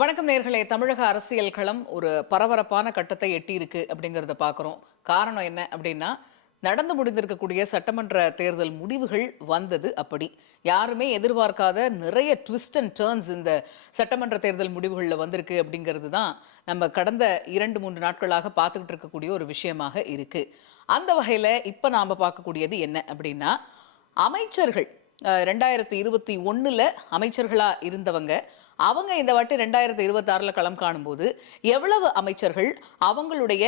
வணக்கம் நேர்களே. தமிழக அரசியல் களம் ஒரு பரபரப்பான கட்டத்தை எட்டி இருக்கு அப்படிங்கறத பாக்குறோம். காரணம் என்ன அப்படின்னா, நடந்து முடிந்திருக்கக்கூடிய சட்டமன்ற தேர்தல் முடிவுகள் வந்தது அப்படி. யாருமே எதிர்பார்க்காத நிறைய ட்விஸ்ட் அண்ட் டர்ன்ஸ் இந்த சட்டமன்ற தேர்தல் முடிவுகளில் வந்திருக்கு அப்படிங்கிறது தான் நம்ம கடந்த 2-3 நாட்களாக பார்த்துக்கிட்டு இருக்கக்கூடிய ஒரு விஷயமாக இருக்கு. அந்த வகையில் இப்போ நாம் பார்க்கக்கூடியது என்ன அப்படின்னா, அமைச்சர்கள் 2021 அமைச்சர்களாக இருந்தவங்க அவங்க இந்த வாட்டி 2026 களம் காணும்போது எவ்வளவு அமைச்சர்கள் அவங்களுடைய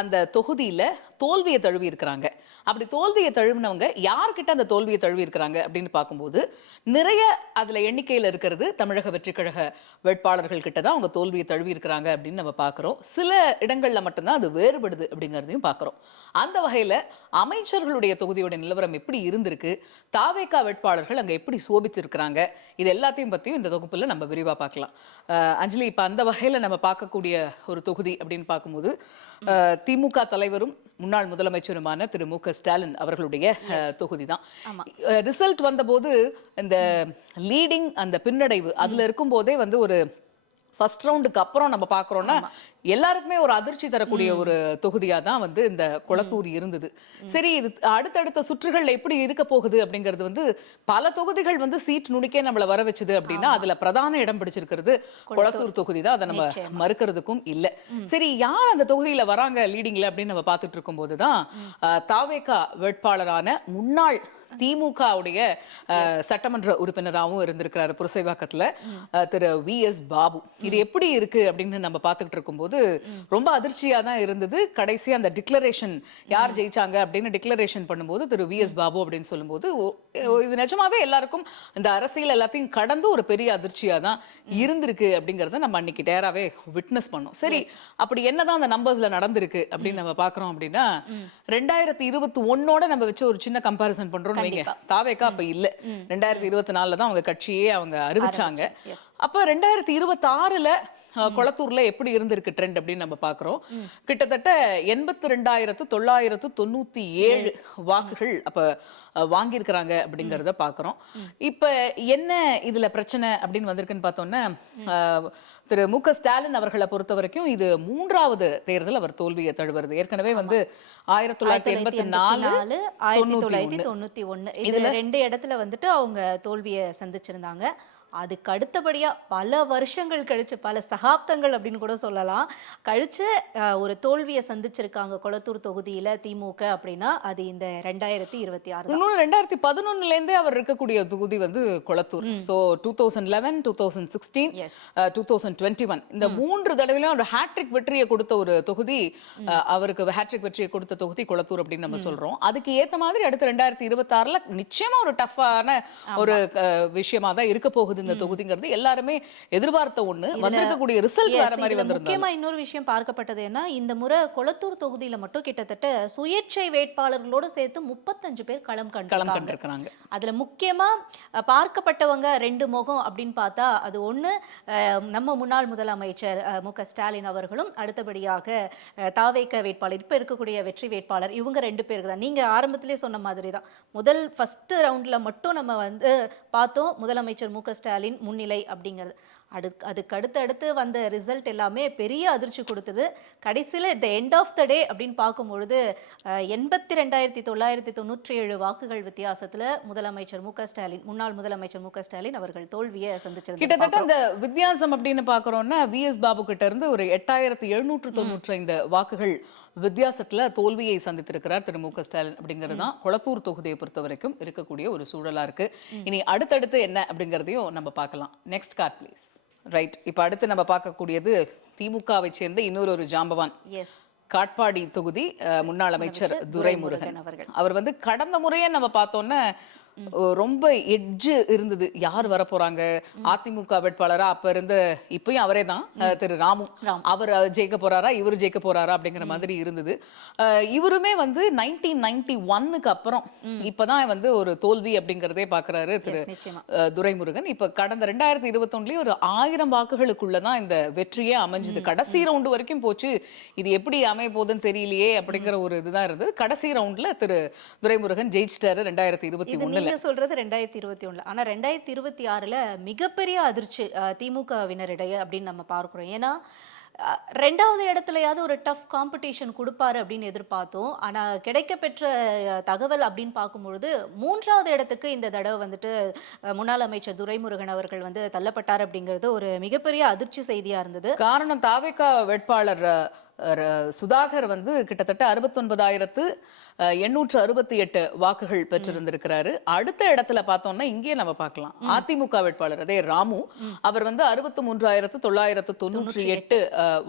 அந்த தொகுதியில தோல்வியை தழுவி இருக்கிறாங்க. அப்படி தோல்வியை தழுவினவங்க யார்கிட்ட அந்த தோல்வியை தழுவி இருக்கிறாங்க அப்படின்னு பார்க்கும்போது நிறைய அதுல எண்ணிக்கையில் இருக்கிறது தமிழக வெற்றிக் கழக வேட்பாளர்கள் கிட்ட தான் அவங்க தோல்வியை தழுவி இருக்கிறாங்க அப்படின்னு நம்ம பார்க்குறோம். சில இடங்கள்ல மட்டும்தான் அது வேறுபடுது அப்படிங்கிறதையும் பார்க்குறோம். அந்த வகையில அமைச்சர்களுடைய தொகுதியோட நிலவரம் எப்படி இருந்திருக்கு, தாவேகா வேட்பாளர்கள் அங்க எப்படி சோபித்திருக்கிறாங்க, இது எல்லாத்தையும் பத்தியும் இந்த தொகுப்புல நம்ம விரிவா பார்க்கலாம். அஞ்சலி, இப்ப அந்த வகையில நம்ம பார்க்கக்கூடிய ஒரு தொகுதி அப்படின்னு பார்க்கும்போது திமுக தலைவரும் முன்னாள் முதலமைச்சருமான திரு மு க ஸ்டாலின் அவர்களுடைய தொகுதி தான். ரிசல்ட் வந்தபோது இந்த லீடிங் அந்த பின்னடைவு அதுல இருக்கும் போதே வந்து ஒரு ஃபர்ஸ்ட் ரவுண்டுக்கு அப்புறம் நம்ம பார்க்குறோம்னா எல்லாருக்குமே ஒரு அதிர்ச்சி தரக்கூடிய ஒரு தொகுதியாக தான் வந்து இந்த கொளத்தூர் இருந்தது. சரி, இது அடுத்தடுத்த சுற்றுகள் எப்படி இருக்க போகுது அப்படிங்கிறது வந்து பல தொகுதிகள் வந்து சீட் நுனிக்கே நம்மளை வர வச்சுது அப்படின்னா அதுல பிரதான இடம் பிடிச்சிருக்கிறது கொளத்தூர் தொகுதி தான். அதை நம்ம மறுக்கிறதுக்கும் இல்லை. சரி, யார் அந்த தொகுதியில வராங்க லீடிங்ல அப்படின்னு நம்ம பார்த்துட்டு இருக்கும் போதுதான் தாவேகா வேட்பாளரான முன்னாள் திமுகவுடைய சட்டமன்ற உறுப்பினராகவும் இருந்திருக்கிறாரு புரசைவாக்கத்துல திரு வி.எஸ். பாபு. இது எப்படி இருக்கு அப்படின்னு நம்ம பார்த்துக்கிட்டு இருக்கும்போது ரொம்ப அதிர்ச்சியா தான் இருந்தது. கடைசி அந்த டிக்ளரேஷன் யார் ஜெயிச்சாங்க அப்படின்னு டிக்ளரேஷன் பண்ணும்போது திரு வி.எஸ். பாபு அப்படின்னு சொல்லும்போது இது நிஜமாவே எல்லாருக்கும் இந்த அரசியல் எல்லாத்தையும் கடந்து ஒரு பெரிய அதிர்ச்சியா தான் இருந்திருக்கு அப்படிங்கறத நம்ம அன்னைக்கு டேராவே விட்னஸ் பண்ணோம். சரி, அப்படி என்னதான் அந்த நம்பர்ஸ்ல நடந்திருக்கு அப்படின்னு நம்ம பாக்குறோம் அப்படின்னா 2021 நம்ம வச்சு ஒரு சின்ன கம்பாரிசன் பண்றோம். தாவேகா அப்ப இல்ல, 2024 தான் அவங்க கட்சியே அவங்க அறிவிச்சாங்க. அப்ப 2026 கொளத்தூர்ல எப்படி இருந்திருக்கு ட்ரெண்ட் அப்படின்னு நம்ம பாக்குறோம். கிட்டத்தட்ட 82,997 வாக்குகள் அப்ப வாங்கியிருக்கிறாங்க அப்படிங்கறத பாக்குறோம். இப்ப என்ன இதுல பிரச்சனை அப்படின்னு வந்திருக்குன்னு பார்த்தோம்னா, திரு மு க ஸ்டாலின் அவர்களை பொறுத்த வரைக்கும் இது 3வது தேர்தல் அவர் தோல்வியை தழுவுறது. ஏற்கனவே வந்து 1984, 1991 இதுல 2 இடத்துல வந்துட்டு அவங்க தோல்வியை சந்திச்சிருந்தாங்க. அதுக்கு அடுத்தபடியா பல வருஷங்கள் கழிச்சு, பல சகாப்தங்கள் அப்படின்னு கூட சொல்லலாம் கழிச்சு ஒரு தோல்வியை சந்திச்சிருக்காங்க கொளத்தூர் தொகுதியில திமுக அப்படின்னா அது இந்த 2026. 2011 அவர் இருக்கக்கூடிய தொகுதி வந்து கொளத்தூர். ஸோ 2011, 2016, 2021 இந்த 3 தடவையிலும் ஒரு ஹேட்ரிக் வெற்றியை கொடுத்த ஒரு தொகுதி, அவருக்கு ஹேட்ரிக் வெற்றியை கொடுத்த தொகுதி கொளத்தூர் அப்படின்னு நம்ம சொல்றோம். அதுக்கு ஏத்த மாதிரி அடுத்து 2026 நிச்சயமா ஒரு டஃப்பான ஒரு விஷயமா தான் இருக்க போகுது இந்த தொகுதிங்கிறது எல்லாருமே எதிர்பார்த்த ஒண்ணு. வந்திருக்கக்கூடிய ரிசல்ட் வேற மாதிரி வந்திருந்தது. முக்கியமா இன்னொரு விஷயம் பார்க்கப்பட்டது என்ன, இந்த முறை கொளத்தூர் தொகுதியில மட்டும் கிட்டத்தட்ட சுயேட்சை வேட்பாளர்களோடு சேர்த்து 35 பேர் களம் கண்டிருக்காங்க. அதுல முக்கியமா பார்க்கப்பட்டவங்க 2 முகம் அப்படின்னு பார்த்தா அது ஒண்ணு நம்ம முன்னாள் முதலமைச்சர் மு க ஸ்டாலின் அவர்களும், அடுத்தபடியாக தாவேகா வேட்பாளர் இப்ப இருக்கக்கூடிய வெற்றி வேட்பாளர், இவங்க 2 பேருக்கு தான். நீங்க ஆரம்பத்திலே சொன்ன மாதிரி தான் ஃபர்ஸ்ட் ரவுண்ட்ல மட்டும் நம்ம வந்து பார்த்தோம் முதலமைச்சர் மு க ஸ்டாலின் முன்னிலை அப்படிங்கிறது. அதுக்கு அடுத்து வந்த ரிசல்ட் எல்லாமே பெரிய அதிர்ச்சி கொடுத்தது. கடைசியில் த எண்ட் ஆஃப் த டே அப்படின்னு பார்க்கும்பொழுது 82,997 வாக்குகள் வித்தியாசத்துல முதலமைச்சர் மு க ஸ்டாலின், முன்னாள் முதலமைச்சர் மு க ஸ்டாலின் அவர்கள் தோல்வியை சந்திச்சிருந்தாங்க. கிட்டத்தட்ட அந்த வித்தியாசம் அப்படின்னு பார்க்குறோம்னா வி.எஸ். பாபு கிட்ட இருந்து ஒரு 8,795 வாக்குகள் வித்தியாசத்துல தோல்வியை சந்தித்திருக்கிறார் திரு மு க ஸ்டாலின் அப்படிங்கிறது தான் கொளத்தூர் தொகுதியை பொறுத்த வரைக்கும் இருக்கக்கூடிய ஒரு சூழலா இருக்கு. இனி அடுத்தடுத்து என்ன அப்படிங்கிறதையும் நம்ம பார்க்கலாம். Next card please. ரைட், இப்ப அடுத்து நம்ம பார்க்கக்கூடியது திமுகவை சேர்ந்த இன்னொரு ஜாம்பவான், காட்பாடி தொகுதி முன்னாள் அமைச்சர் துரைமுருகன் அவர்கள். அவர் வந்து கடந்த முறையே நம்ம பார்த்தோம்னா ரொம்ப எட்ஜ் இருந்தது, யார் வர போறாங்க, அதிமுக வேட்பாளரா அப்ப இருந்த இப்பயும் அவரே தான் திரு ராமு, அவர் ஜெயிக்க போறாரா இவர் ஜெயிக்க போறாரா அப்படிங்கிற மாதிரி இருந்தது. இவருமே வந்து 1991 அப்புறம் இப்பதான் வந்து ஒரு தோல்வி அப்படிங்கிறதே பாக்குறாரு திரு துரைமுருகன். இப்ப கடந்த 2021 ஒரு 1000 வாக்குகளுக்குள்ளதான் இந்த வெற்றியே அமைஞ்சது. கடைசி ரவுண்டு வரைக்கும் போச்சு, இது எப்படி அமைய போகுதுன்னு தெரியலையே அப்படிங்கிற ஒரு இதுதான் இருந்தது. கடைசி ரவுண்ட்ல திரு துரைமுருகன் ஜெயிச்சிட்டாரு 2021. நீங்க சொல்றது 2021. ஆனா 2026ல மிகப்பெரிய அதிர்ச்சி திமுகவினரிடையே அப்படின்னு நம்ம பார்க்கிறோம். ஏன்னா 2வது இடத்துலயாவது ஒரு டஃப் காம்படிஷன் குடுப்பாரு அப்படின்னு எதிர்பார்த்தோம். ஆனா கிடைக்கப்பெற்ற தகவல் அப்படின்னு பார்க்கும்பொழுது 3வது இடத்துக்கு இந்த தடவ வந்துட்டு முன்னாள் அமைச்சர் துரைமுருகன் அவர்கள் வந்து தள்ளப்பட்டார் அப்படிங்கிறது ஒரு மிகப்பெரிய அதிர்ச்சி செய்தியா இருந்தது. காரணம் தாவேகா வேட்பாளர் சுதாகர் வந்து கிட்டத்தட்ட 69,868 வாக்குகள் பெற்றிருந்திருக்கிறாரு. அடுத்த இடத்துல பார்த்தோம்னா இங்கே நம்ம பார்க்கலாம் அதிமுக வேட்பாளர் அதே ராமு அவர் வந்து 63,998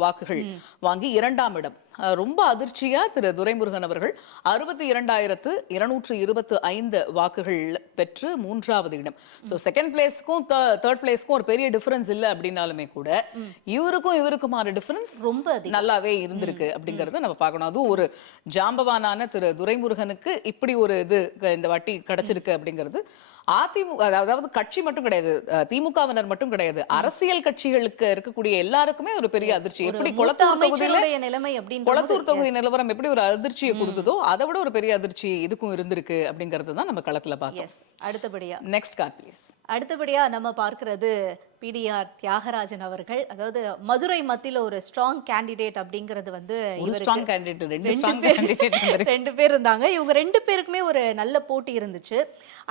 வாக்குகள் வாங்கி 2ஆம் இடம். ரொம்ப அதிர்ச்சியா திரு துரைமுருகன் அவர்கள் 62,225 வாக்குகள் பெற்று 3வது இடம். ஸோ செகண்ட் பிளேஸ்க்கும் தேர்ட் பிளேஸ்க்கும் ஒரு பெரிய டிஃபரன்ஸ் இல்லை அப்படின்னாலுமே கூட இவருக்குமான டிஃபரன்ஸ் ரொம்ப நல்லாவே இருந்திருக்கு அப்படிங்கறத நம்ம பார்க்கணும். அதுவும் ஒரு ஜாம்பவானான திரு துரைமுருகனுக்கு இப்படி ஒரு இது இந்த வாட்டி கிடைச்சிருக்கு அப்படிங்கிறது அதிமுக அதாவது கட்சி மட்டும் கிடையாது, திமுகவினர் மட்டும் கிடையாது, அரசியல் கட்சிகளுக்கு இருக்கக்கூடிய எல்லாருக்குமே ஒரு பெரிய அதிர்ச்சி. எப்படி கொளத்தூர் தொகுதியில நிலைமை கொளத்தூர் தொகுதி நிலவரம் எப்படி ஒரு அதிர்ச்சியை கொடுத்ததோ அதை விட ஒரு பெரிய அதிர்ச்சி இதுக்கும் இருந்திருக்கு அப்படிங்கிறது தான் நம்ம களத்துல பார்த்தோம். அடுத்தபடியா நெக்ஸ்ட் கார்ட் ப்ளீஸ். அடுத்தபடியா நம்ம பார்க்கிறது பிடிஆர் தியாகராஜன் அவர்கள். அதாவது மதுரை மத்தியில ஒரு ஸ்ட்ராங் கேண்டிடேட் அப்படிங்கிறது வந்து ரெண்டு பேர் இருந்தாங்க. இவங்க 2 பேருக்குமே ஒரு நல்ல போட்டி இருந்துச்சு.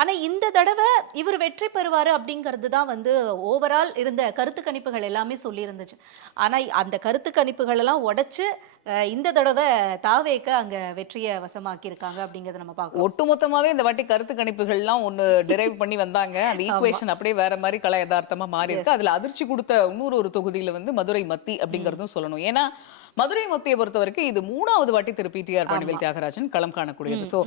ஆனா இந்த தடவை இவர் வெற்றி பெறுவாரு அப்படிங்கிறது தான் வந்து ஓவரால் இருந்த கருத்து கணிப்புகள் எல்லாமே சொல்லி இருந்துச்சு. ஆனா அந்த கருத்து கணிப்புகள் எல்லாம் உடைச்சு இந்த தடவை தாவேக அங்க வெற்றியை வசமாக்கி இருக்காங்க அப்படிங்கறத நம்ம பார்க்கணும். ஒட்டுமொத்தமாவே இந்த வாட்டி கருத்து கணிப்புகள்லாம் ஒன்னு டிரைவ் பண்ணி வந்தாங்க. அந்த ஈக்குவேஷன் அப்படியே வேற மாதிரி கலை யதார்த்தமா மாறி இருக்கு. அதுல அதிர்ச்சி கொடுத்த இன்னொரு தொகுதியில வந்து மதுரை மத்தி அப்படிங்கறதும் சொல்லணும். ஏன்னா மதுரை மத்தியை பொறுத்த வரைக்கும் இது 3வது வாட்டி திரு பிடிஆர் பழனிவேல் தியாகராஜன் களம் காணக்கூடியது. சோ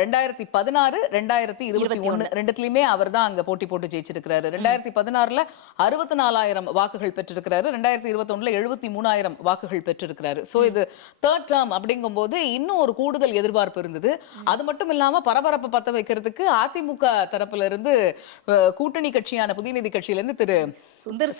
2016 2021 ரெண்டுத்துலயுமே அவர் தான் அங்க போட்டி போட்டு ஜெயிச்சிருக்கிறாரு. 2016ல 64,000 வாக்குகள் பெற்றிருக்கிறாரு. 2021ல 73,000 வாக்குகள் பெற்றிருக்கிறாரு. சோ இது தேர்ட் டேர்ம் அப்படிங்கும் போது இன்னும் ஒரு கூடுதல் எதிர்பார்ப்பு இருந்தது. அது மட்டும் இல்லாம பரபரப்பை பத்த வைக்கிறதுக்கு அதிமுக தரப்புல இருந்து கூட்டணி கட்சியான புதிய நீதி கட்சியில இருந்து திரு சுந்தர்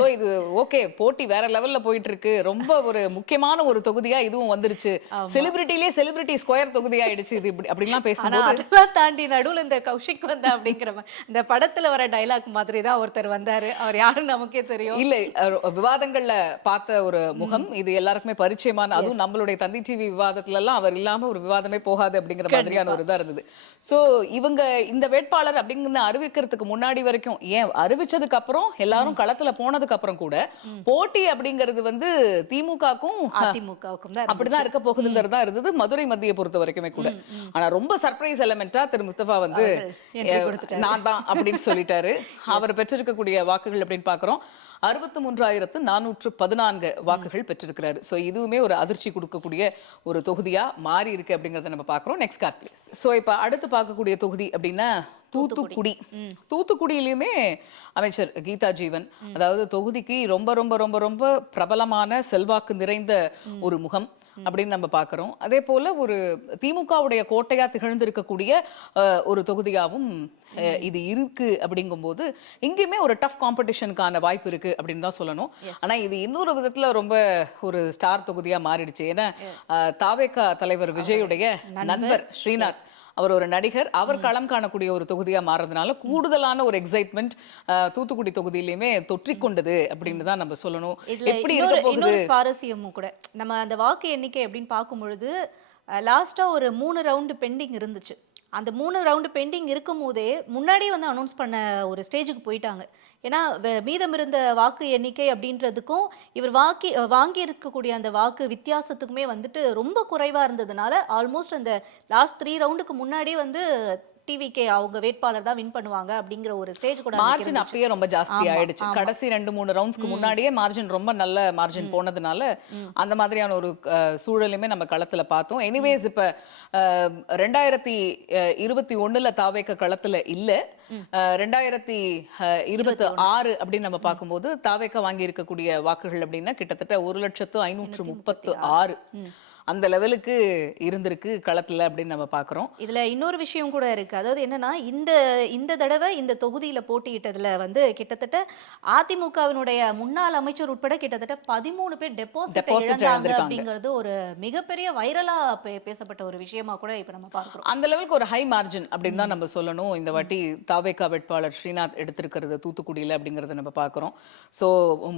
சோ இது ஓகே போட்டி வேற லெவல்ல போயிட்டு இருக்கு. ரொம்ப ஒரு முக்கியமான ஒரு தொகுதியா இதுவும் வந்துருச்சு. செலிபிரிட்டி ஸ்கொயர் தொகுதி ஆயிடுச்சு இது அப்படிலாம் பேசும்போது அதெல்லாம் தாண்டி நடுவுல இந்த கௌஷிக் வந்தா அப்படிங்கிற இந்த படத்துல வர டைலாக் மாதிரி தான் ஒருத்தர் வந்தாரு. அவர் யாருன்னு நமக்கே தெரியும். இல்ல விவாதங்கள்ல பார்த்த ஒரு முகம் இது எல்லாருக்குமே பரிச்சயமான, அதுவும் நம்மளுடைய தந்தி டிவி விவாதத்துல எல்லாம் அவர் இல்லாம ஒரு விவாதமே போகாது அப்படிங்கிற மாதிரியான ஒரு இதா இருந்தது. சோ இவங்க இந்த வேட்பாளர் அப்படிங்கிற அறிவிக்கிறதுக்கு முன்னாடி வரைக்கும் ஏன் அறிவிச்சதுக்கு அப்புறம் எல்லாரும் களத்துல போனதுக்கு அப்புறம் கூட போட்டி அப்படிங்கிறது வந்து திமுகக்கும் அதிமுகவுக்கும் அப்படிதான் இருக்க போகுதுங்கிறது தான் இருந்தது மதுரை மத்தியை பொறுத்த வரைக்குமே கூட. ஆனா ரொம்ப சர்ப்ரைஸ் எலிமெண்டா திரு முஸ்தபா வந்து நான் தான் அப்படின்னு சொல்லிட்டாரு. அவர் பெற்றிருக்கக்கூடிய வாக்குகள் அப்படின்னு பாக்குறோம் 63,414 வாக்குகள் பெற்றிருக்கிறாரு. சோ இதுவுமே ஒரு அதிர்ச்சி கொடுக்கக்கூடிய ஒரு தொகுதியா மாறி இருக்கு அப்படிங்கறத நம்ம பாக்குறோம். Next card please. சோ இப்ப அடுத்து பார்க்கக்கூடிய தொகுதி அப்படின்னா தூத்துக்குடியிலுமே அமைச்சர் கீதா ஜீவன், அதாவது தொகுதிக்கு ரொம்ப ரொம்ப ரொம்ப ரொம்ப பிரபலமான செல்வாக்கு நிறைந்த ஒரு முகம் அப்படின்னு நம்ம பார்க்கிறோம். அதே போல ஒரு திமுகவுடைய கோட்டையா திகழ்ந்திருக்கக்கூடிய ஒரு தொகுதியாகவும் இது இருக்கு அப்படிங்கும்போது இங்கேயுமே ஒரு டஃப் காம்படிஷனுக்கான வாய்ப்பு இருக்கு அப்படின்னு தான் சொல்லணும். ஆனா இது இன்னொரு விதத்துல ரொம்ப ஒரு ஸ்டார் தொகுதியா மாறிடுச்சு. ஏன்னா தாவேகா தலைவர் விஜயுடைய நண்பர் ஸ்ரீநாத் அவர் ஒரு நடிகர், அவர் களம் காணக்கூடிய ஒரு தொகுதியா மாறதுனால கூடுதலான ஒரு எக்ஸைட்மெண்ட் தூத்துக்குடி தொகுதியிலுமே தொற்றிக்கொண்டது அப்படின்னு தான் நம்ம சொல்லணும். எப்படி இருக்க போகுது சுவாரஸ்யமும் கூட நம்ம அந்த வாக்கு எண்ணிக்கை அப்படின்னு பார்க்கும் பொழுது லாஸ்டா ஒரு 3 ரவுண்டு பெண்டிங் இருந்துச்சு. அந்த 3 ரவுண்டு பெண்டிங் இருக்கும் போதே முன்னாடியே வந்து அனௌன்ஸ் பண்ண ஒரு ஸ்டேஜுக்கு போயிட்டாங்க. ஏன்னா மீதம் இருந்த வாக்கு எண்ணிக்கை அப்படின்றதுக்கும் இவர் வாங்கி இருக்கக்கூடிய அந்த வாக்கு வித்தியாசத்துக்குமே வந்துட்டு ரொம்ப குறைவா இருந்ததுனால ஆல்மோஸ்ட் அந்த லாஸ்ட் 3 ரவுண்டுக்கு முன்னாடியே வந்து டிவிகே அவங்க வேட்பாளர் தான் வின் பண்ணுவாங்க அப்படிங்கிற ஒரு ஸ்டேஜ் கூட மார்ஜின் அப்பயே ரொம்ப ஜாஸ்தி ஆயிடுச்சு. கடைசி 2-3 ரவுண்ட்ஸ்க்கு முன்னாடியே மார்ஜின் ரொம்ப நல்ல மார்ஜின் போனதுனால அந்த மாதிரியான ஒரு சூழலுமே நம்ம களத்துல பார்த்தோம். எனிவேஸ் இப்ப 2021ல தாவேக களத்துல இல்ல, 2026 அப்படின்னு நம்ம பார்க்கும்போது தாவேக வாங்கி இருக்கக்கூடிய வாக்குகள் அப்படின்னா கிட்டத்தட்ட 1,536,000. அந்த லெவலுக்கு இருந்திருக்கு களத்துல அப்படின்னு நம்ம பாக்குறோம். இதுல இன்னொரு விஷயம் கூட இருக்கு. அதாவது என்னன்னா, இந்த இந்த தடவை இந்த தொகுதியில போட்டியிட்டதுல வந்து கிட்டத்தட்ட அதிமுகவினுடைய முன்னாள் அமைச்சர் உட்பட கிட்டத்தட்ட 13 பேர் டெபாசிட் இழந்தாங்க இழந்திருக்காங்க. அப்படிங்கிறது ஒரு மிகப்பெரிய வைரலா பேசப்பட்ட ஒரு விஷயமா கூட இப்ப நம்ம பார்க்கிறோம். அந்த லெவலுக்கு ஒரு ஹை மார்ஜின் அப்படின்னு தான் நம்ம சொல்லணும். இந்த வாட்டி தாவேகா வேட்பாளர் ஸ்ரீநாத் எடுத்திருக்கிறது தூத்துக்குடியில அப்படிங்கறத நம்ம பார்க்கிறோம். சோ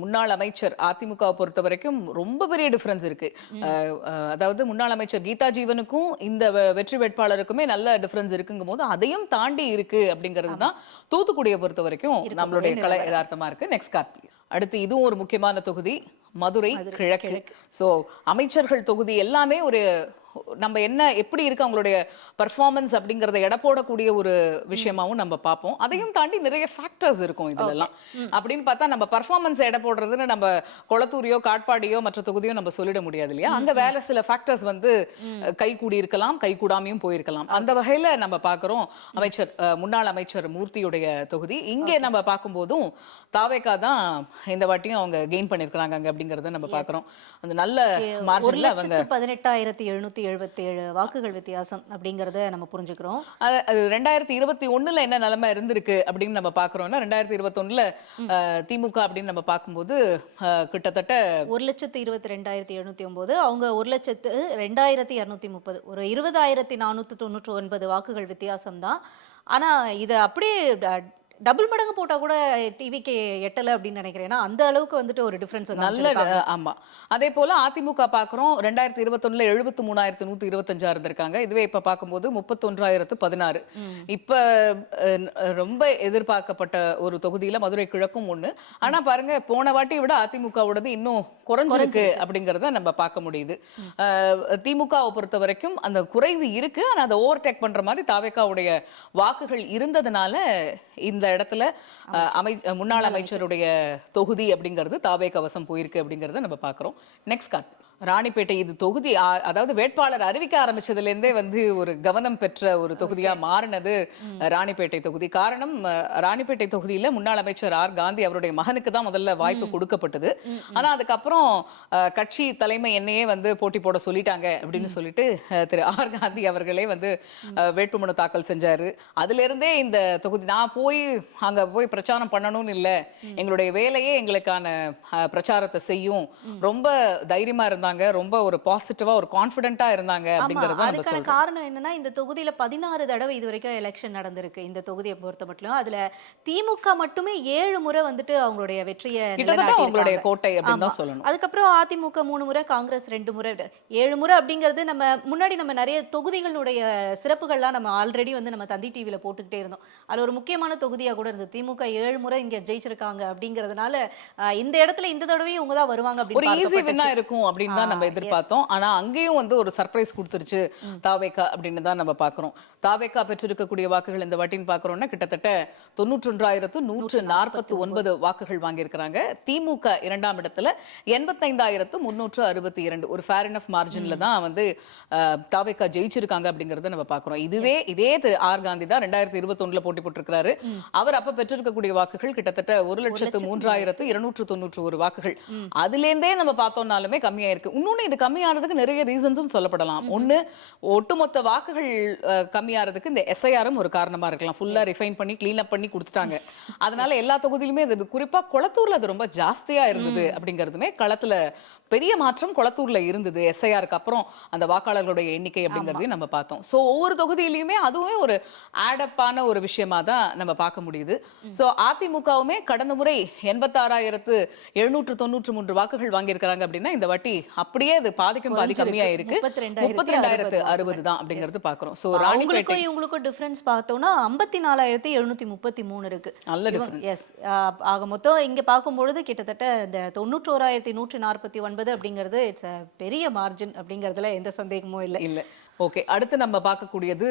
முன்னாள் அமைச்சர் அதிமுகவை பொறுத்த வரைக்கும் ரொம்ப பெரிய டிஃபரன்ஸ் இருக்கு. அதாவது முன்னாள் அமைச்சர் கீதா ஜீவனுக்கும் இந்த வெற்றி வேட்பாளருக்குமே நல்ல டிஃபரன்ஸ் இருக்குங்கும் போது அதையும் தாண்டி இருக்கு அப்படிங்கிறது தான் தூத்துக்குடியை பொறுத்த வரைக்கும் நம்மளுடைய கலை யதார்த்தமா இருக்கு. Next card please. அடுத்து இதுவும் ஒரு முக்கியமான தொகுதி, மதுரை கிழக்கு. சோ அமைச்சர்கள் தொகுதி எல்லாமே ஒரு நம்ம என்ன எப்படி இருக்கு அவங்களுடைய பெர்ஃபார்மன்ஸ் அப்படிங்கறத எடை போடக்கூடிய ஒரு விஷயமாவும் நம்ம பார்ப்போம். அதையும் தாண்டி நிறைய ஃபேக்டர்ஸ் இருக்கும் இதுலலாம். அப்படின்னு பார்த்தா நம்ம பெர்ஃபார்மன்ஸ் எடை போடுறதுன்னு நம்ம கொளத்தூரியோ காட்பாடியோ மற்ற தொகுதியோ நம்ம சொல்லிட முடியாது இல்லையா? அங்க வேற சில ஃபேக்டர்ஸ் வந்து கை கூடி இருக்கலாம், கை கூடாமையும் போயிருக்கலாம். அந்த வகையில நம்ம பார்க்கிறோம் அமைச்சர் முன்னாள் அமைச்சர் மூர்த்தியுடைய தொகுதி. இங்கே நம்ம பார்க்கும்போதும் தாவேகா தான் இந்த வாட்டியும் அவங்க கெயின் பண்ணிருக்காங்க அங்க அப்படிங்கறத நம்ம பார்க்கிறோம். அந்த நல்ல மார்ஜின்ல அவங்க 1,18,777 வாக்குகள் வித்தியாசம் அப்படிங்கறத நம்ம புரிஞ்சுக்கிறோம். 2021ல என்ன நிலைமை இருந்திருக்கு அப்படின்னு நம்ம பாக்குறோம்னா 2021ல திமுக அப்படின்னு நம்ம பார்க்கும்போது கிட்டத்தட்ட 1,22,709, அவங்க 1,02,230, ஒரு 20,499 வாக்குகள் வித்தியாசம் தான். ஆனா இதை அப்படியே டபுள் மடங்கு போட்டா கூட டிவிக்கு எட்டல அப்படின்னு நினைக்கிறேன். ஏன்னா அந்த அளவுக்கு வந்துட்டு ஒரு டிஃபரன்ஸ் நல்ல. ஆமா, அதே போல அதிமுக பாக்குறோம் 2021ல 73,125 இருந்திருக்காங்க. இதுவே இப்ப பார்க்கும்போது 31,016. இப்ப ரொம்ப எதிர்பார்க்கப்பட்ட ஒரு தொகுதியில மதுரை கிழக்கும் ஒண்ணு. ஆனா பாருங்க, போன வாட்டி விட அதிமுகவோடது இன்னும் குறைஞ்சிருக்கு அப்படிங்கறத நம்ம பார்க்க முடியுது. திமுகவை பொறுத்த வரைக்கும் அந்த குறைவு இருக்கு. ஆனா அதை ஓவர்டேக் பண்ற மாதிரி தாவேகாவுடைய வாக்குகள் இருந்ததுனால இந்த இடத்துல முன்னாள் அமைச்சருடைய தொகுதி அப்படிங்கிறது தாவேகா வசம் போயிருக்கு அப்படிங்கறத நம்ம பார்க்கிறோம். Next card. ராணிப்பேட்டை இது தொகுதி, அதாவது வேட்பாளர் அறிவிக்க ஆரம்பிச்சதுல இருந்தே வந்து ஒரு கவனம் பெற்ற ஒரு தொகுதியா மாறினது ராணிப்பேட்டை தொகுதி. காரணம், ராணிப்பேட்டை தொகுதியில முன்னாள் அமைச்சர் ஆர் காந்தி அவருடைய மகனுக்கு தான் முதல்ல வாய்ப்பு கொடுக்கப்பட்டது. ஆனா அதுக்கப்புறம் கட்சி தலைமை என்னையே வந்து போட்டி போட சொல்லிட்டாங்க அப்படின்னு சொல்லிட்டு திரு ஆர் காந்தி அவர்களே வந்து வேட்புமனு தாக்கல் செஞ்சாரு. அதுல இருந்தே இந்த தொகுதி நான் அங்க போய் பிரச்சாரம் பண்ணணும்னு இல்ல, எங்களுடைய வேலையே எங்களுக்கான பிரச்சாரத்தை செய்யும், ரொம்ப தைரியமா இருந்தாங்க, ரொம்ப ஒரு பாசிட்டிவா ஒரு கான்ஃபிடென்ட்டா இருந்தாங்க அப்படிங்கறது நம்ம அதுக்கான சொல்றோம். காரணம் என்னன்னா, இந்த தொகுதியில 16 தடவை இதுவரைக்கும் எலெக்ஷன் நடந்திருக்கு இந்த தொகுதியை பொறுத்த மட்டும். அதுல திமுக மட்டுமே 7 முறை வந்துட்டு அவங்களுடைய வெற்றியை அவங்களுடைய கோட்டை அப்படின்னு தான் சொல்லணும். அதுக்கப்புறம் அதிமுக 3 முறை, காங்கிரஸ் 2 முறை, 7 முறை அப்படிங்கிறது நம்ம முன்னாடி நம்ம நிறைய தொகுதிகளுடைய சிறப்புகள்லாம் நம்ம ஆல்ரெடி வந்து நம்ம தந்தி டிவில போட்டுக்கிட்டே இருந்தோம். அதுல ஒரு முக்கியமான தொகுதியா கூட இருந்தது. திமுக 7 முறை இங்க ஜெயிச்சிருக்காங்க அப்படிங்கறதுனால இந்த இடத்துல இந்த தடவையும் இவங்க தான் வருவாங்க ஒரு ஈஸி வின்னா இருக்கும் அப்படின்னு தான் நம்ம எதிர்பார்த்தோம். ஆனா அங்கேயும் வந்து ஒரு சர்ப்ரைஸ் கொடுத்துருச்சு தாவேகா அப்படின்னு தான் நம்ம பார்க்கிறோம். தாவேகா பெற்றிருக்கக்கூடிய வாக்குகள் இந்த வாட்டின்னு பார்க்கிறோம்னா கிட்டத்தட்ட 91,149 வாக்குகள் வாங்கியிருக்கிறாங்க. திமுக இரண்டாம் இடத்துல 85,362. ஒரு ஃபேர் இனஃப் மார்ஜின்ல தான் வந்து தாவேகா ஜெயிச்சிருக்காங்க அப்படிங்கறத நம்ம பார்க்கிறோம். இதே ஆர் காந்தி தான் 2021ல போட்டி போட்டிருக்கிறாரு. அவர் அப்ப பெற்றிருக்கக்கூடிய வாக்குகள் கிட்டத்தட்ட 1,03,291 வாக்குகள். அதுல இருந்தே நம்ம பார்த்தோம்னாலுமே கம்மியா இருக்கு. இன்னொன்னு, இது கம்மியானதுக்கு நிறைய ரீசன்ஸும் சொல்லப்படலாம். ஒண்ணு, ஒட்டுமொத்த வாக்குகள் கம்மியாறதுக்கு இந்த எஸ்ஐஆரும் ஒரு காரணமா இருக்கலாம். ஃபுல்லா ரிஃபைன் பண்ணி கிளீன் அப் பண்ணி கொடுத்துட்டாங்க. அதனால எல்லா தொகுதியிலுமே இது, குறிப்பா கொளத்தூர்ல அது ரொம்ப ஜாஸ்தியா இருந்தது அப்படிங்கிறதுமே களத்துல பெரிய மாற்றம் கொளத்தூர்ல இருந்தது. எஸ்ஐஆருக்கு அப்புறம் அந்த வாக்காளர்களுடைய எண்ணிக்கை அப்படிங்கறதையும் நம்ம பார்த்தோம். சோ ஒவ்வொரு தொகுதியிலுமே அதுவே ஒரு ஆடப்பான ஒரு விஷயமா தான் நம்ம பார்க்க முடியுது. சோ அதிமுகவுமே கடந்த முறை 86,793 வாக்குகள் வாங்கியிருக்கிறாங்க அப்படின்னா இந்த வாட்டி அப்படியே அது பாதிக்கும் பாதி கம்மியா இருக்கு. 32,060 தான் அப்படிங்கிறது பாக்குறோம். சோ ராணிப்பேட்டை இவங்களுக்கும் டிஃபரன்ஸ் பார்த்தோம்னா 54,733 இருக்கு. நல்ல டிஃபரன்ஸ். எஸ், ஆக மொத்தம் இங்க பார்க்கும்பொழுது கிட்டத்தட்ட இந்த 91,149 அப்படிங்கிறது இட்ஸ் பெரிய மார்ஜின் அப்படிங்கிறதுல எந்த சந்தேகமும் இல்லை. ஓகே, அடுத்து நம்ம பார்க்கக்கூடியது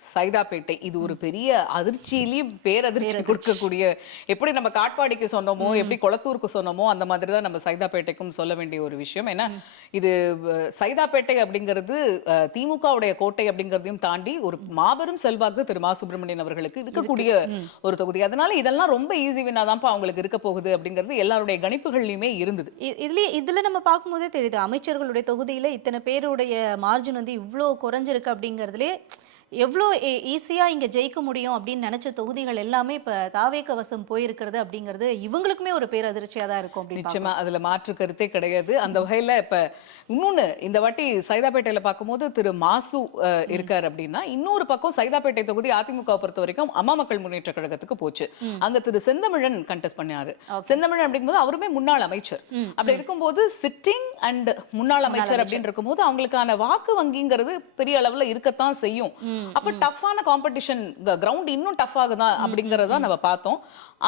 சைதாப்பேட்டை இது ஒரு பெரிய அதிர்ச்சியிலையும் பேரதிர்ச்சி கொடுக்கக்கூடிய, எப்படி நம்ம காட்பாடிக்கு சொன்னோமோ, எப்படி கொளத்தூருக்கு சொன்னோமோ, அந்த மாதிரி தான் நம்ம சைதாப்பேட்டைக்கும் சொல்ல வேண்டிய ஒரு விஷயம். ஏன்னா இது சைதாப்பேட்டை அப்படிங்கிறது திமுகவுடைய கோட்டை அப்படிங்கிறதையும் தாண்டி ஒரு மாபெரும் செல்வாக்கு திரு மா சுப்பிரமணியன் அவர்களுக்கு இருக்கக்கூடிய ஒரு தொகுதி. அதனால இதெல்லாம் ரொம்ப ஈஸி வினாதான்ப்பா அவங்களுக்கு இருக்க போகுது அப்படிங்கிறது எல்லாருடைய கணிப்புகள்லயுமே இருந்தது. இதுல நம்ம பார்க்கும்போதே தெரியுது, அமைச்சர்களுடைய தொகுதியில இத்தனை பேருடைய மார்ஜின் வந்து இவ்வளோ குறைஞ்சிருக்கு அப்படிங்கிறதுலே எவ்வளோ ஈஸியா இங்க ஜெயிக்க முடியும் அப்படின்னு நினைச்ச தொகுதிகள் எல்லாமே இப்ப தாவேக வசம் போயிருக்கிறது அப்படிங்கிறது இவங்களுக்குமே ஒரு பேரதிர்ச்சியா தான் இருக்கும் அப்படின்னு நிச்சயமா அதுல மாற்று கருத்தே கிடையாது. அந்த வகையில இப்ப இன்னொன்னு இந்த வாட்டி சைதாப்பேட்டையில பார்க்கும்போது திரு மாசு இருக்காரு அப்படின்னா, இன்னொரு பக்கம் சைதாப்பேட்டை தொகுதி அதிமுக பொறுத்த வரைக்கும் அம்மா மக்கள் முன்னேற்ற கழகத்துக்கு போச்சு. அங்க திரு செந்தமிழன் கண்டெஸ்ட் பண்ணாரு. செந்தமிழன் அப்படிங்கும்போது அவருமே முன்னாள் அமைச்சர். அப்படி இருக்கும்போது சிட்டிங் அண்ட் முன்னாள் அமைச்சர் அப்படின்னு இருக்கும்போது அவங்களுக்கான வாக்கு வங்கிங்கிறது பெரிய அளவுல இருக்கத்தான் செய்யும். அப்ப டஃப்பான காம்படிஷன், கிரவுண்ட் இன்னும் டஃப் ஆகுதா அப்படிங்கறத நம்ம பார்த்தோம்.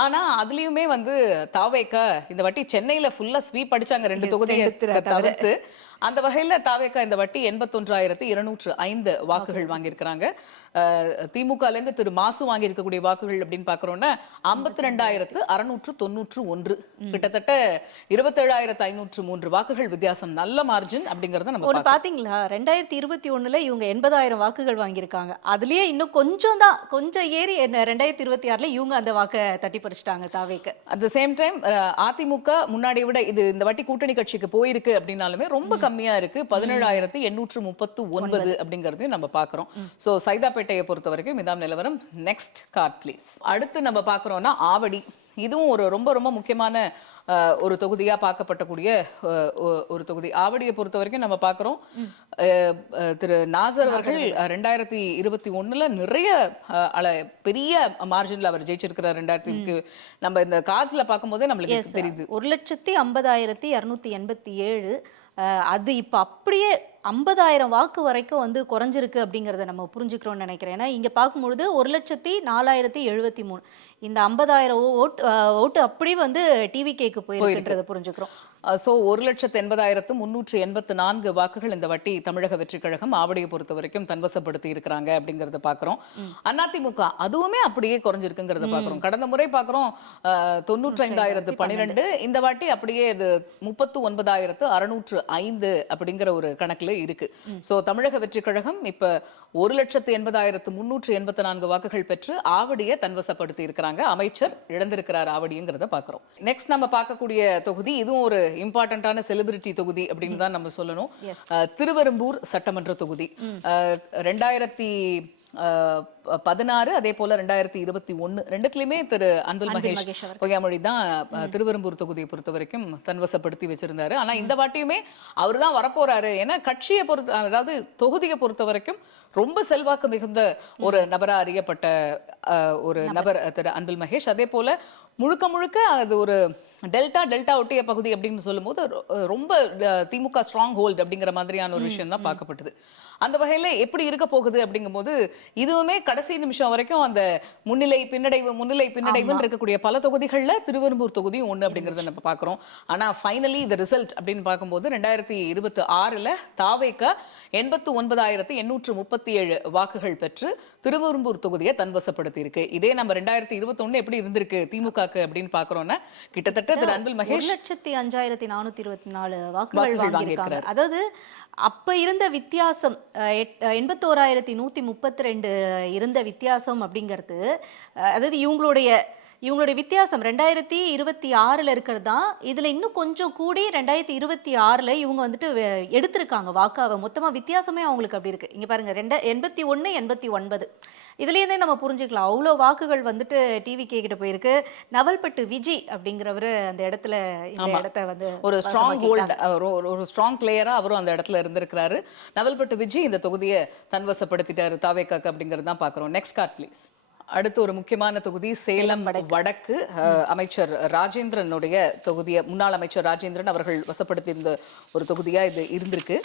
ஆனா அதுலயுமே வந்து தாவேக இந்த வாட்டி சென்னையில ஃபுல்லா ஸ்வீப் அடிச்சாங்க 2 தொகுதியை தவிர்த்து. அந்த வகையில தாவேக இந்த வாட்டி 81,205 வாக்குகள் வாங்கியிருக்கிறாங்க. திமுகல இருந்து திரு மாசு வாங்கி இருக்கக்கூடிய வாக்குகள் அப்படின்னு பாக்குறோம்னா 52,691, கிட்டத்தட்ட 27,503 வாக்குகள் வித்தியாசம். நல்ல மார்ஜின் அப்படிங்கறத நம்ம ஒண்ணு பாத்தீங்களா, 2021ல இவங்க 80,000 வாக்குகள் வாங்கியிருக்காங்க. அதுலயே இன்னும் கொஞ்சம் ஏறி 2026ல இவங்க அந்த வாக்கை தட்டி பறிச்சிட்டாங்க தாவேக. At the same time AIADMK முன்னாடி விட இது இந்த வாட்டி கூட்டணி கட்சிக்கு போயிருக்கு அப்படின்னாலுமே ரொம்ப கம்மியா இருக்கு. 17,839 அப்படிங்கறதையும் நம்ம பாக்குறோம். சோ சைதாப்பேட்டையை பொறுத்த வரைக்கும் இதான் நிலவரம். Next card please. அடுத்து நம்ம பாக்குறோம்னா ஆவடி. இதுவும் ஒரு ரொம்ப ரொம்ப முக்கியமான ஒரு தொகுதியா பார்க்கப்பட்டக்கூடிய ஒரு தொகுதி. ஆவடியை பொறுத்த வரைக்கும் நம்ம பார்க்கிறோம் திரு நாசர் அவர்கள் 2021ல நிறைய பெரிய மார்ஜின்ல அவர் ஜெயிச்சிருக்கிறார். 2000க்கு நம்ம இந்த கார்ட்ஸ்ல பார்க்கும்போதே நம்மளுக்கு தெரியுது. 1,50,287. அது இப்ப அப்படியே 50,000 வாக்கு வரைக்கும் வந்து குறைஞ்சிருக்கு அப்படிங்கறத நம்ம புரிஞ்சுக்கிறோம்னு நினைக்கிறேன். ஏன்னா இங்க பார்க்கும்பொழுது 1,04,073 இந்த 50,000 ஓட்டு அப்படியே வந்து டிவிகேக்கு போயிருக்குன்றத புரிஞ்சுக்கிறோம். சோ 1,80,384 வாக்குகள் இந்த வாட்டி தமிழக வெற்றி கழகம் ஆவடியை பொறுத்த வரைக்கும் தன்வசப்படுத்தி இருக்கிறாங்க அப்படிங்கறத பாக்குறோம். அதிமுக அதுவுமே அப்படியே குறைஞ்சிருக்குங்கிறத பாக்குறோம். கடந்த முறை பாக்குறோம் 95,012, இந்த வாட்டி அப்படியே இது 39,605 அப்படிங்கிற ஒரு கணக்குல இருக்கு. சோ தமிழக வெற்றி கழகம் இப்ப 1,80,384 வாக்குகள் பெற்று ஆவடியை தன்வசப்படுத்தி இருக்கிறாங்க. அமைச்சர் இழந்திருக்கிறார் ஆவடிங்கிறத பாக்குறோம். நெக்ஸ்ட் நம்ம பார்க்கக்கூடிய தொகுதி, இதுவும் ஒரு இம்பார்ட்டன்டான செலிபிரிட்டி தொகுதி அப்படின்னு தான் நம்ம சொல்லணும். திருவெரும்பூர் சட்டமன்ற தொகுதி 2016 அதே போல 2021 ரெண்டுத்துலயுமே திரு அன்பில் மகேஷ் பொய்யாமொழி தான் திருவெரும்பூர் தொகுதியை பொறுத்த வரைக்கும் தன்வசப்படுத்தி வச்சிருந்தாரு. ஆனா இந்த வாட்டியுமே அவர் தான் வரப்போறாரு. ஏன்னா கட்சியை பொறுத்த, அதாவது தொகுதியை பொறுத்த வரைக்கும் ரொம்ப செல்வாக்கு மிகுந்த ஒரு நபரா அறியப்பட்ட ஒரு நபர் திரு அன்பில் மகேஷ். அதே போல முழுக்க முழுக்க அது ஒரு டெல்டா ஒட்டிய பகுதி அப்படின்னு சொல்லும்போது ரொம்ப திமுக ஸ்ட்ராங் ஹோல்ட் அப்படிங்கிற மாதிரியான ஒரு விஷயம் தான் பார்க்கப்பட்டது. அந்த வகையில எப்படி இருக்க போகுது அப்படிங்கும்போது இதுவுமே கடைசி நிமிஷம் வரைக்கும் அந்த முன்னிலை பின்னடைவுன்னு இருக்கக்கூடிய பல தொகுதிகள்ல திருவெரும்பூர் தொகுதியும் ஒண்ணு அப்படிங்கறத நம்ம பாக்குறோம். ஆனா ஃபைனலி இந்த ரிசல்ட் அப்படின்னு பார்க்கும்போது 2026ல தாவேக 89,837 வாக்குகள் பெற்று திருவெரும்பூர் தொகுதியை தன்வசப்படுத்தி இருக்கு. இதே நம்ம 2021 எப்படி இருந்திருக்கு திமுகக்கு அப்படின்னு பாக்குறோம்னா கிட்டத்தட்ட திரு அன்பில் மகேஷ் 1,05,424 வாக்குகள் வாங்கியிருக்காங்க. அதாவது அப்ப இருந்த வித்தியாசம் 81,132 இருந்த வித்தியாசம் அப்படிங்கிறது, அதாவது இவங்களுடைய வித்தியாசம் 2026ல இருக்கிறது தான். இதுல இன்னும் கொஞ்சம் கூடி 2026ல இவங்க வந்துட்டு எடுத்திருக்காங்க வாக்காவை. மொத்தமா வித்தியாசமே அவங்களுக்கு அப்படி இருக்கு. இங்க பாருங்க 81, 89 இதுல இருந்தே நம்ம புரிஞ்சுக்கலாம் அவ்வளோ வாக்குகள் வந்துட்டு டிவிகே கிட்ட போயிருக்கு. நவல்பட்டு விஜய் அப்படிங்கிறவரு அந்த இடத்துல இந்த இடத்த வந்து ஒரு ஸ்ட்ராங் ஹோல்ட், ஒரு ஸ்ட்ராங் பிளேயரா அவரும் அந்த இடத்துல இருந்திருக்கிறாரு. நவல்பட்டு விஜய் இந்த தொகுதியை தன்வசப்படுத்திட்டாரு தாவேகாக்கு அப்படிங்கிறது தான் பாக்குறோம். Next card please. அடுத்து ஒரு முக்கியமான தொகுதி சேலம் வடக்கு. அமைச்சர் ராஜேந்திரனுடைய தொகுதியை முன்னாள் அமைச்சர் ராஜேந்திரன் அவர்கள் வசப்படுத்தி இருந்த ஒரு தொகுதியா இது இருந்திருக்கு.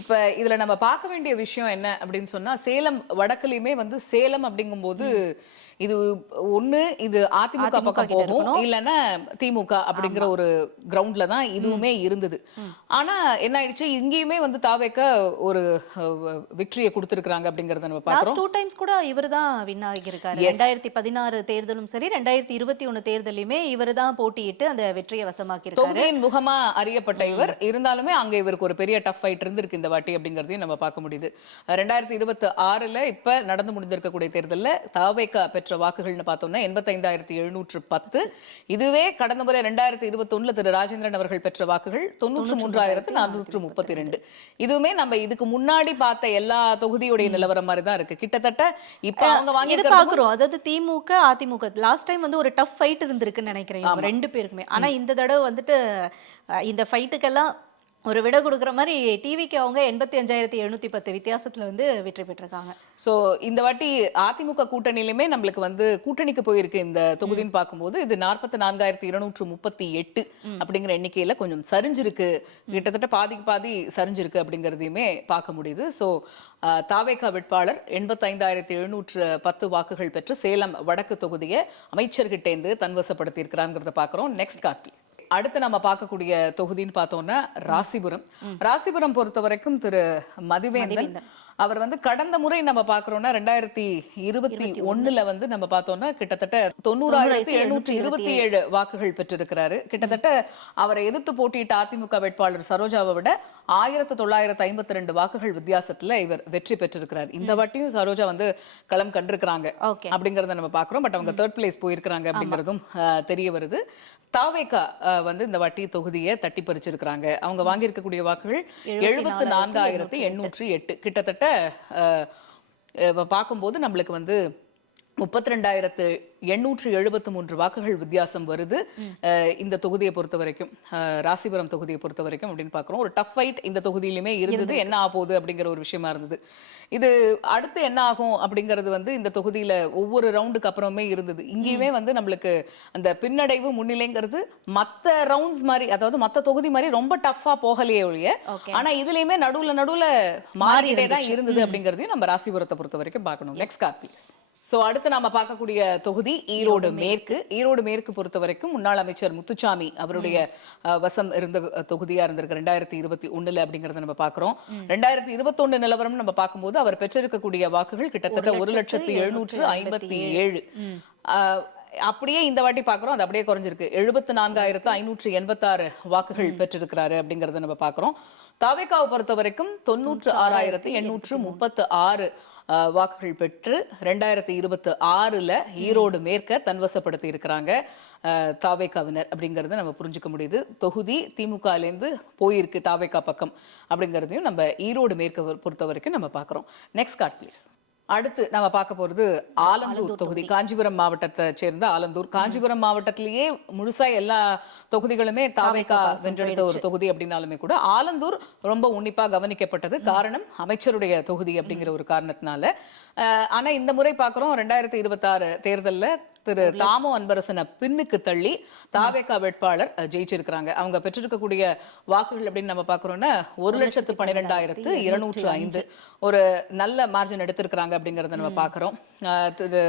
இப்ப இதுல நம்ம பார்க்க வேண்டிய விஷயம் என்ன அப்படின்னு சொன்னா, சேலம் வடக்குலயுமே வந்து சேலம் அப்படிங்கும்போது இது ஒண்ணு இது அதிமுக அதிமுக பக்கம் கிட்ட போகும், இருக்கணும். இல்லைன்னா திமுக அப்படிங்கிற ஒரு கிரவுண்ட்ல தான் இதுவுமே இருந்தது. ஆனா என்ன ஆயிடுச்சு, இங்கேயுமே வந்து தாவேக்க ஒரு விக்டரியை கொடுத்திருக்கிறாங்க அப்படிங்கறத நம்ம லாஸ்ட் பாக்குறோம். 2 டைம்ஸ் கூட இவர்தான் வின் ஆகியிருக்காரு. எஸ். 2016 தேர்தலும் சரி, 2021 தேர்தலையுமே இவர்தான் போட்டியிட்டு அந்த வெற்றியை வசமாக்கியிருக்காரு. தொகுதியின் முகமா அறியப்பட்ட இவர் இருந்தாலுமே அங்க இவருக்கு ஒரு பெரிய டஃப் ஃபைட் இருந்திருக்கு இந்த வாட்டி அப்படிங்கறதையும் நம்ம பார்க்க முடியுது. 2026ல இப்ப நடந்து முடிந்திருக்கக்கூடிய தேர்தல்ல தாவேக்கா பெற்ற வாக்குகள்னு பார்த்தோம்னா 85,710. இதுவே கடந்த முறை 2021ல திரு ராஜேந்திரன் அவர்கள் பெற்ற வாக்குகள் 93,432. இதுவுமே நம்ம இதுக்கு முன்னாடி பார்த்த எல்லா தொகுதியுடைய நிலவரம் மாதிரி தான் இருக்கு. கிட்டத்தட்ட இப்ப அவங்க இது வாங்கி பாக்குறோம். அதாவது திமுக, அதிமுக லாஸ்ட் டைம் வந்து ஒரு டஃப் ஃபைட் இருந்திருக்குன்னு நினைக்கிறேன் இவங்க 2 பேருக்குமே. ஆனா இந்த தடவை வந்துட்டு இந்த ஃபைட்டுக்கெல்லாம் ஒரு விட கொடுக்குற மாதிரி டிவிக்கு அவங்க 85,710 வித்தியாசத்துல வந்து வெற்றி பெற்றிருக்காங்க. சோ இந்த வாட்டி அதிமுக கூட்டணியிலுமே நம்மளுக்கு வந்து கூட்டணிக்கு போயிருக்கு இந்த தொகுதின்னு பார்க்கும்போது இது 44,238 அப்படிங்கிற எண்ணிக்கையில கொஞ்சம் சரிஞ்சிருக்கு, கிட்டத்தட்ட பாதிக்கு பாதி சரிஞ்சிருக்கு அப்படிங்கிறதையுமே பார்க்க முடியுது. சோ தாவேகா வேட்பாளர் 85,710 வாக்குகள் பெற்று சேலம் வடக்கு தொகுதியை அமைச்சர்கிட்டேந்து தன்வசப்படுத்தி இருக்கிறாங்கிறத பார்க்கிறோம். Next card please. அடுத்து நம்ம பார்க்கக்கூடிய தொகுதின்னு பார்த்தோம்னா ராசிபுரம் பொறுத்த வரைக்கும் திரு மதிவேந்தன் அவர் வந்து கடந்த முறை நம்ம பார்க்கிறோம்னா 2021ல வந்து நம்ம பார்த்தோம்னா கிட்டத்தட்ட 90,727 வாக்குகள் பெற்றிருக்கிறாரு. கிட்டத்தட்ட அவரை எதிர்த்து போட்டியிட்ட அதிமுக வேட்பாளர் சரோஜாவை விட 1,952 வாக்குகள் வித்தியாசத்துல இவர் வெற்றி பெற்றிருக்கிறார். இந்த வாட்டியும் சரோஜா வந்து களம் கண்டிருக்கிறாங்க அப்படிங்கறத நம்ம பார்க்கிறோம். பட் அவங்க 3rd பிளேஸ் போயிருக்கிறாங்க அப்படிங்கறதும் தெரிய வருது. தாவேகா வந்து இந்த வாட்டி தொகுதியை தட்டி பறிச்சிருக்கிறாங்க. அவங்க வாங்கி இருக்கக்கூடிய வாக்குகள் 74,808. கிட்டத்தட்ட பார்க்கும்போது நம்மளுக்கு வந்து 32,873 வாக்குகள் வித்தியாசம் வருது இந்த தொகுதியை பொறுத்த வரைக்கும், ராசிபுரம் தொகுதியை பொறுத்த வரைக்கும் அப்படின்னு பார்க்குறோம். ஒரு டஃப் ஃபைட் இந்த தொகுதியிலுமே இருந்தது. என்ன ஆகுது அப்படிங்கிற ஒரு விஷயமா இருந்தது. இது அடுத்து என்ன ஆகும் அப்படிங்கிறது வந்து இந்த தொகுதியில ஒவ்வொரு ரவுண்டுக்கு அப்புறமே இருந்தது. இங்கேயுமே வந்து நம்மளுக்கு அந்த பின்னடைவு முன்னிலைங்கிறது மற்ற ரவுண்ட்ஸ் மாதிரி, அதாவது மற்ற தொகுதி மாதிரி ரொம்ப டஃப்பா போகலையே ஒழிய, ஆனா இதுலயுமே நடுவுல மாறிட்டே தான் இருந்தது அப்படிங்கிறதையும் நம்ம ராசிபுரத்தை பொறுத்த வரைக்கும் பார்க்கணும். Next card please. சோ அடுத்து நாம பார்க்கக்கூடிய தொகுதி ஈரோடு மேற்கு. ஈரோடு மேற்கு பொறுத்த வரைக்கும் முன்னாள் அமைச்சர் முத்துசாமி அவருடைய வசம் இருந்த தொகுதியா இருந்திருக்கு 2021ல அப்படிங்கறத நம்ம பார்க்கிறோம். 2021 நிலவரம் நம்ம பார்க்கும்போது அவர் பெற்றிருக்கக்கூடிய வாக்குகள் கிட்டத்தட்ட 1,757. அப்படியே இந்த வாட்டி பார்க்கிறோம் அது அப்படியே குறைஞ்சிருக்கு. 74,586 வாக்குகள் பெற்றிருக்கிறாரு அப்படிங்கறத நம்ம பார்க்கிறோம். தாவேகாவை பொறுத்த வரைக்கும் 96,836 வாக்குகள் பெற்று 2026ல ஈரோடு மேற்க தன்வசப்படுத்தி இருக்கிறாங்க தாவேகாவினர் அப்படிங்கறத நம்ம புரிஞ்சுக்க முடியுது. தொகுதி திமுகலேருந்து போயிருக்கு தாவேகா பக்கம் அப்படிங்கறதையும் நம்ம ஈரோடு மேற்க பொறுத்த வரைக்கும் நம்ம பார்க்கிறோம். Next card please. அடுத்து நம்ம பார்க்க போறது ஆலந்தூர் தொகுதி. காஞ்சிபுரம் மாவட்டத்தை சேர்ந்த ஆலந்தூர். காஞ்சிபுரம் மாவட்டத்திலேயே முழுசா எல்லா தொகுதிகளுமே தாவேகா வென்றெடுத்த ஒரு தொகுதி அப்படின்னாலுமே கூட ஆலந்தூர் ரொம்ப உன்னிப்பா கவனிக்கப்பட்டது. காரணம் அமைச்சருடைய தொகுதி அப்படிங்கிற ஒரு காரணத்தினால. ஆனா இந்த முறை பார்க்கிறோம் 2026 தேர்தல்ல திரு தாமோ அன்பரசனை பின்னுக்கு தள்ளி தாவேகா வேட்பாளர் ஜெயிச்சிருக்கிறாங்க. அவங்க பெற்றிருக்கக்கூடிய வாக்குகள் அப்படின்னு நம்ம பார்க்கிறோம்னா 1,12,205 ஒரு நல்ல மார்ஜின் எடுத்திருக்கிறாங்க அப்படிங்கறத நம்ம பார்க்கிறோம். திரு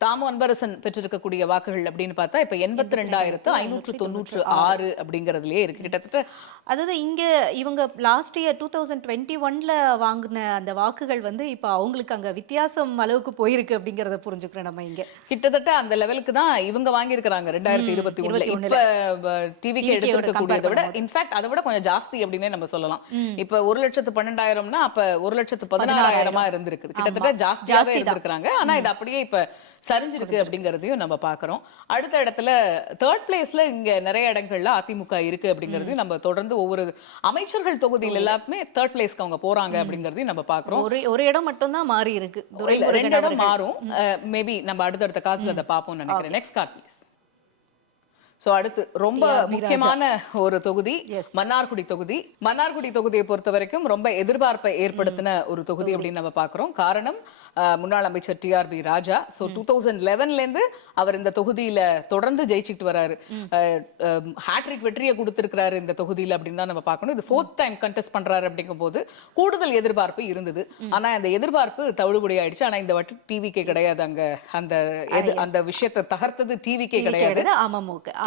தாமோ அன்பரசன் பெற்றிருக்கக்கூடிய வாக்குகள் அப்படின்னு பார்த்தா இப்ப 82,596 அப்படிங்கறதுலயே இருக்கு. கிட்டத்தட்ட அதாவது இங்க இவங்க லாஸ்ட் இயர் 2021ல வாங்கின அந்த வாக்குகள் வந்து இப்ப அவங்களுக்கு அங்க வித்தியாசம் அளவுக்கு போயிருக்கு அப்படிங்கறத புரிஞ்சுக்கிறோம் நம்ம இங்க. கிட்டத்தட்ட அந்த லெவலுக்கு தான் இவங்க வாங்கி இருக்காங்க 2021ல. இப்ப டிவிக்கு எடுத்திருக்கக்கூடியதை விட இன்ஃபேக்ட் அதை விட கொஞ்சம் ஜாஸ்தி அப்படின்னே நம்ம சொல்லலாம். இப்ப 1,12,000னா அப்ப 1,16,000 இருந்திருக்கு. கிட்டத்தட்ட ஜாஸ்தியாவே இருந்திருக்காங்க. ஆனா இது அப்படியே இப்ப சரிஞ்சிருக்கு அப்படிங்கறதையும் நம்ம பார்க்கிறோம். அடுத்த இடத்துல 3rd பிளேஸ்ல இங்க நிறைய இடங்கள்ல அதிமுக இருக்கு அப்படிங்கறதையும் நம்ம தொடர்ந்து ஒவ்வொரு அமைச்சர்கள் தொகுதியில் எல்லாமே 3rd பிளேஸ்க்கு அவங்க போறாங்க அப்படிங்கறதையும் நம்ம பார்க்கிறோம். ஒரு இடம் மட்டும் தான் மாறி இருக்கு. 2 இடம் மாறும். மேபி நம்ம அடுத்தடுத்த காட்சியில அதை பார்ப்போம்னு நினைக்கிறேன். Next card please. சோ அடுத்து ரொம்ப முக்கியமான ஒரு தொகுதி மன்னார்குடி தொகுதி. மன்னார்குடி தொகுதியை பொறுத்த வரைக்கும் ரொம்ப எதிர்பார்ப்பை ஏற்படுத்தின ஒரு தொகுதி அப்படின்னு நம்ம பாக்குறோம். காரணம் முன்னாள் அமைச்சர் டிஆர்பி ராஜா. சோ 2011ல இருந்து அவர் இந்த தொகுதியில தொடர்ந்து ஜெயிச்சிட்டு வராரு. ஹேட்ரிக் வெற்றியை கொடுத்திருக்கிறாரு இந்த தொகுதியில அப்படின்னு தான் நம்ம பார்க்கணும். இது 4th டைம் கண்டெஸ்ட் பண்றாரு அப்படிங்கும் போது கூடுதல் எதிர்பார்ப்பு இருந்தது. ஆனா அந்த எதிர்பார்ப்பு தவிடுபடி ஆயிடுச்சு. ஆனா இந்த வாட்டி டிவிகே கிடையாது. அங்க அந்த விஷயத்தை தகர்த்தது டிவிகே கிடையாது,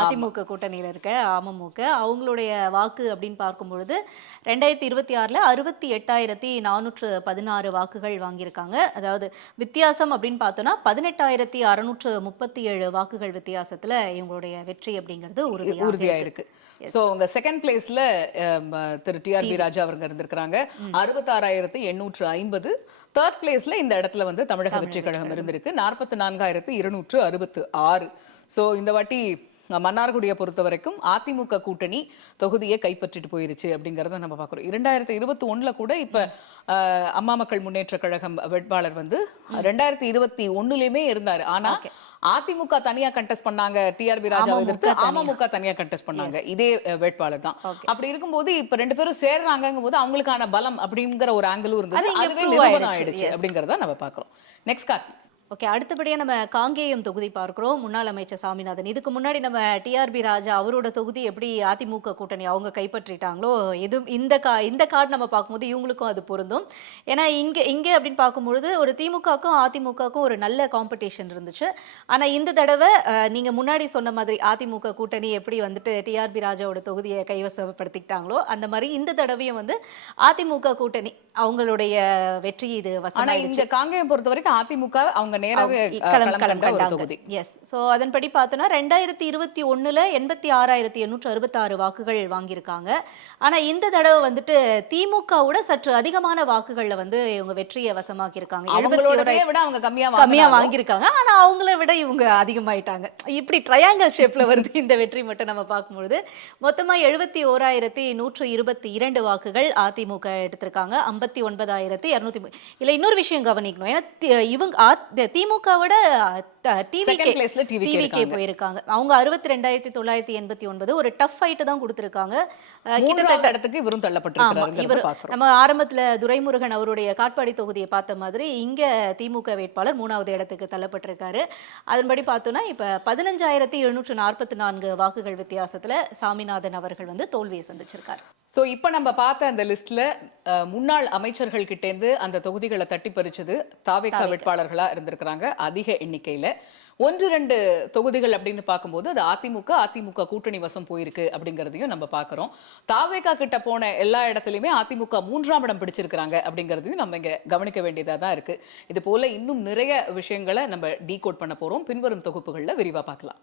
அதிமுக கூட்டணியில இருக்க அமமுக. அவங்களுடைய வாக்கு அப்படின்னு பார்க்கும்பொழுது 2026ல 68,416 வாக்குகள் வாங்கியிருக்காங்க. அதாவது வித்தியாசம் அப்படின்னு பார்த்தோம்னா 18,637 வாக்குகள் வித்தியாசத்துல இவங்களுடைய வெற்றி அப்படிங்கிறது உறுதியா இருக்கு. சோ உங்க செகண்ட் பிளேஸ்ல திரு டிஆர்பி ராஜா அவங்க இருந்திருக்காங்க 66,850. தேர்ட் பிளேஸ்ல இந்த இடத்துல வந்து தமிழக வெற்றி கழகம் இருந்திருக்கு 44,266. சோ இந்த வாட்டி மன்னார்குடியை பொறுத்த வரைக்கும் அதிமுக கூட்டணி தொகுதியை கைப்பற்றிட்டு போயிருச்சு அப்படிங்கறத நம்ம பாக்குறோம். 2021ல கூட இப்ப அம்மா மக்கள் முன்னேற்ற கழகம் வேட்பாளர் வந்து 2021லயுமே இருந்தாரு. ஆனா அதிமுக தனியா கண்டெஸ்ட் பண்ணாங்க, டிஆர்பி ராஜாவை எதிர்த்து அமமுக தனியா கண்டெஸ்ட் பண்ணாங்க, இதே வேட்பாளர் தான். அப்படி இருக்கும்போது இப்ப ரெண்டு பேரும் சேர்றாங்கும் போது அவங்களுக்கான பலம் அப்படிங்கிற ஒரு ஆங்கிளும் இருந்தது. அதுவே நிரூபணம் ஆயிடுச்சு அப்படிங்கறத நம்ம பாக்குறோம். Next card. ஓகே, அடுத்தபடியாக நம்ம காங்கேயம் தொகுதி பார்க்குறோம். முன்னாள் அமைச்சர் சாமிநாதன். இதுக்கு முன்னாடி நம்ம டிஆர்பி ராஜா அவரோட தொகுதி எப்படி அதிமுக கூட்டணி அவங்க கைப்பற்றிட்டாங்களோ இது இந்த கார்டு நம்ம பார்க்கும்போது இவங்களுக்கும் அது பொருந்தும். ஏன்னா இங்கே அப்படின்னு பார்க்கும்பொழுது ஒரு திமுகக்கும் அதிமுகக்கும் ஒரு நல்ல காம்படிஷன் இருந்துச்சு. ஆனால் இந்த தடவை நீங்கள் முன்னாடி சொன்ன மாதிரி அதிமுக கூட்டணி எப்படி வந்துட்டு டிஆர்பி ராஜாவோட தொகுதியை கைவசப்படுத்திக்கிட்டாங்களோ அந்த மாதிரி இந்த தடவையும் வந்து அதிமுக கூட்டணி அவங்களுடைய வெற்றி இது வசனம். இந்த காங்கேயம் பொறுத்த வரைக்கும் அதிமுக அவங்க அதன்படி பார்த்தோம்னா 2021ல 86,866 வாக்குகள் வாங்கியிருக்காங்க. ஆனா இந்த தடவை வந்துட்டு திமுகவோட சற்று அதிகமான வாக்குகள்ல வந்து இவங்க வெற்றியை வசமாக்கி இருக்காங்க. 71 விட அவங்க கம்மியா வாங்கியிருக்காங்க. ஆனா அவங்கள விட இவங்க அதிகமாயிட்டாங்க. இப்படி ட்ரையாங்கிள் ஷேப்ல வருது இந்த வெற்றி மட்டும் நம்ம பார்க்கும்பொழுது. மொத்தமா 71,122 வாக்குகள் அதிமுக எடுத்திருக்காங்க. 59,200. இல்ல இன்னொரு விஷயம் கவனிக்கணும். ஏன்னா இவங்க திமுகவோட டிவிகே போயிருக்காங்க. அவங்க 62,989 ஒரு டஃப் ஃபைட் தான் கொடுத்திருக்காங்க. கிட்டத்தட்ட இடத்துக்கு இவரும் தள்ளப்பட்டிருக்காரு. நம்ம ஆரம்பத்துல துரைமுருகன் அவருடைய காட்பாடி தொகுதியை பார்த்த மாதிரி இங்க திமுக வேட்பாளர் 3வது இடத்துக்கு தள்ளப்பட்டிருக்காரு. அதன்படி பார்த்தோம்னா இப்ப 15,744 வாக்குகள் வித்தியாசத்துல சாமிநாதன் அவர்கள் வந்து தோல்வியை சந்திச்சிருக்காரு. சோ இப்ப நம்ம பார்த்த அந்த லிஸ்ட்ல முன்னாள் அமைச்சர்கள் கிட்ட இருந்து அந்த தொகுதிகளை தட்டி பறிச்சது தாவேகா வேட்பாளர்களா இருந்திருக்கிறாங்க அதிக எண்ணிக்கையில. 1-2 தொகுதிகள் அப்படின்னு பார்க்கும்போது அது அதிமுக கூட்டணி வசம் போயிருக்கு அப்படிங்கறதையும் நம்ம பாக்குறோம். தாவேகா கிட்ட போன எல்லா இடத்துலயுமே அதிமுக 3ஆம் இடம் பிடிச்சிருக்காங்க அப்படிங்கறதையும் நம்ம இங்க கவனிக்க வேண்டியதா தான் இருக்கு. இது போல இன்னும் நிறைய விஷயங்களை நம்ம டீகோட் பண்ண போறோம். பின்வரும் தொகுப்புகள்ல விரிவா பார்க்கலாம்.